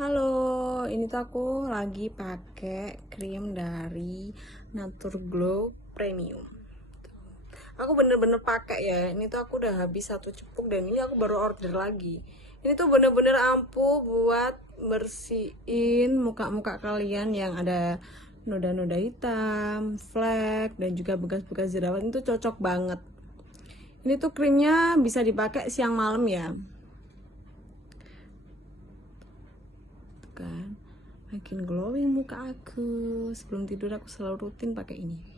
Halo, ini tuh aku lagi pakai krim dari Nature Glow Premium. Aku bener-bener pakai ya. Ini tuh aku udah habis satu cepuk dan ini aku baru order lagi. Ini tuh bener-bener ampuh buat bersihin muka-muka kalian yang ada noda-noda hitam, flek, dan juga bekas-bekas jerawat. Itu cocok banget. Ini tuh krimnya bisa dipakai siang malam ya. Kan makin glowing muka aku. Sebelum tidur aku selalu rutin pakai ini.